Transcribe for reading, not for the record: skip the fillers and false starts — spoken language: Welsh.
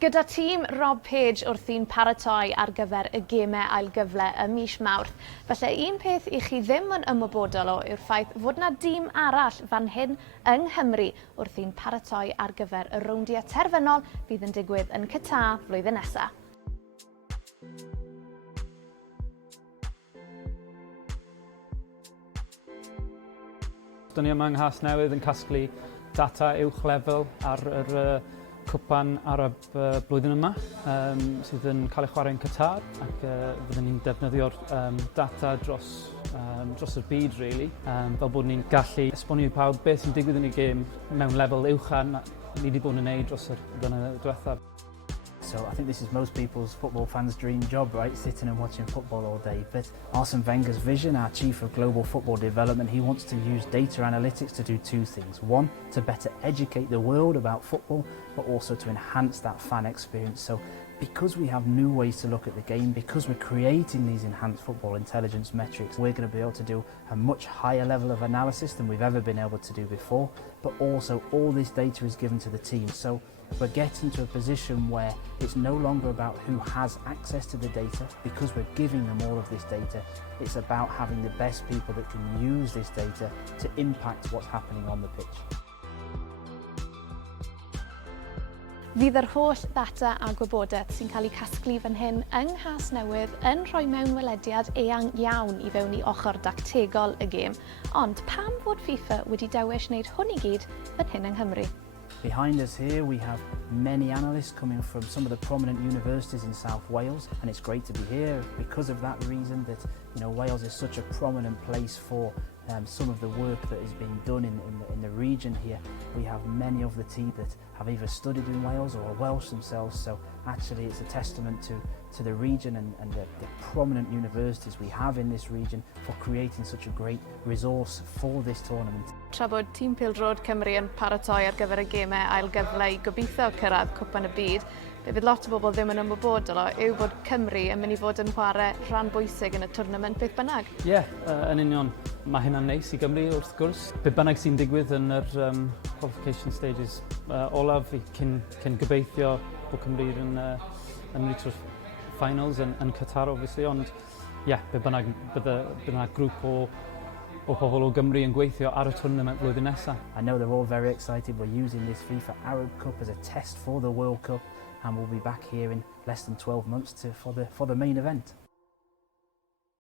Gyda tîm Rob Page wrth i'n paratoi ar gyfer y gemau ail gyfle ym mis Mawrth. Felly un peth i chi ddim yn ymwybodol o yw'r ffaith fod yna dîm arall fan hyn yng Nghymru wrth i'n paratoi ar gyfer y rowndiau terfynol fydd yn digwydd yn Qatar flwyddyn nesaf. Dan ni yma yng Nghasnewydd yn casglu data uwch-lefel ar yr Nghwpan Arab blwyddyn yma sydd yn cael ei chwarae yn Qatar ac fyddwn ni'n defnyddio'r data dros y byd really, fel bod ni'n gallu esbonio i pawb beth sy'n digwydd yn y gêm mewn lefel uwchan ni wedi bod yn gwneud dros y blynyddoedd diwethaf. So I think this is most people's football fans' dream job, right? Sitting and watching football all day. But Arsene Wenger's vision, our Chief of Global Football Development, he wants to use data analytics to do two things. One, to better educate the world about football, but also to enhance that fan experience. So because we have new ways to look at the game, because we're creating these enhanced football intelligence metrics, we're going to be able to do a much higher level of analysis than we've ever been able to do before. But also all this data is given to the team. So we're getting to a position where it's no longer about who has access to the data, because we're giving them all of this data. It's about having the best people that can use this data to impact what's happening on the pitch. Fydd yr holl ddata a gwybodaeth sy'n cael ei casglu fan hyn yng Nghasnewydd yn rhoi mewn welediad eang iawn i fewn i ochr dactegol y gêm. Ond pam fod FIFA wedi dewis wneud hwn i gyd fan hyn yng Nghymru? Behind us here we have many analysts coming from some of the prominent universities in South Wales, and it's great to be here because of that reason that Wales is such a prominent place for some of the work that is being done in the region here. We have many of the team that have either studied in Wales or are Welsh themselves, so actually it's a testament to the region and the prominent universities we have in this region for creating such a great resource for this tournament. Tra bod tîm Pêl-droed Cymru yn paratoi ar gyfer y gemau ail gyfle i gobeithio cyrraedd Nghwpan y Byd, be fydd lot o bobl ddim yn ymwybodol o yw bod Cymru yn mynd i fod yn chwarae rhan bwysig yn y twrnament beth bynnag. Ie, yn union. Mae hynna'n neis i Gymru wrth gwrs. Beth bynnag sy'n digwydd yn yr qualification stages olaf cyn gobeithio bod Cymru yn mynd i'r finals yn Qatar obviously, ond ie, beth bynnag bydd yna grŵp o pobl o Gymru yn gweithio ar y twrnament blwyddyn nesaf. I know they're all very excited. We're using this FIFA Arab Cup as a test for the World Cup, and we'll be back here in less than 12 months for the main event.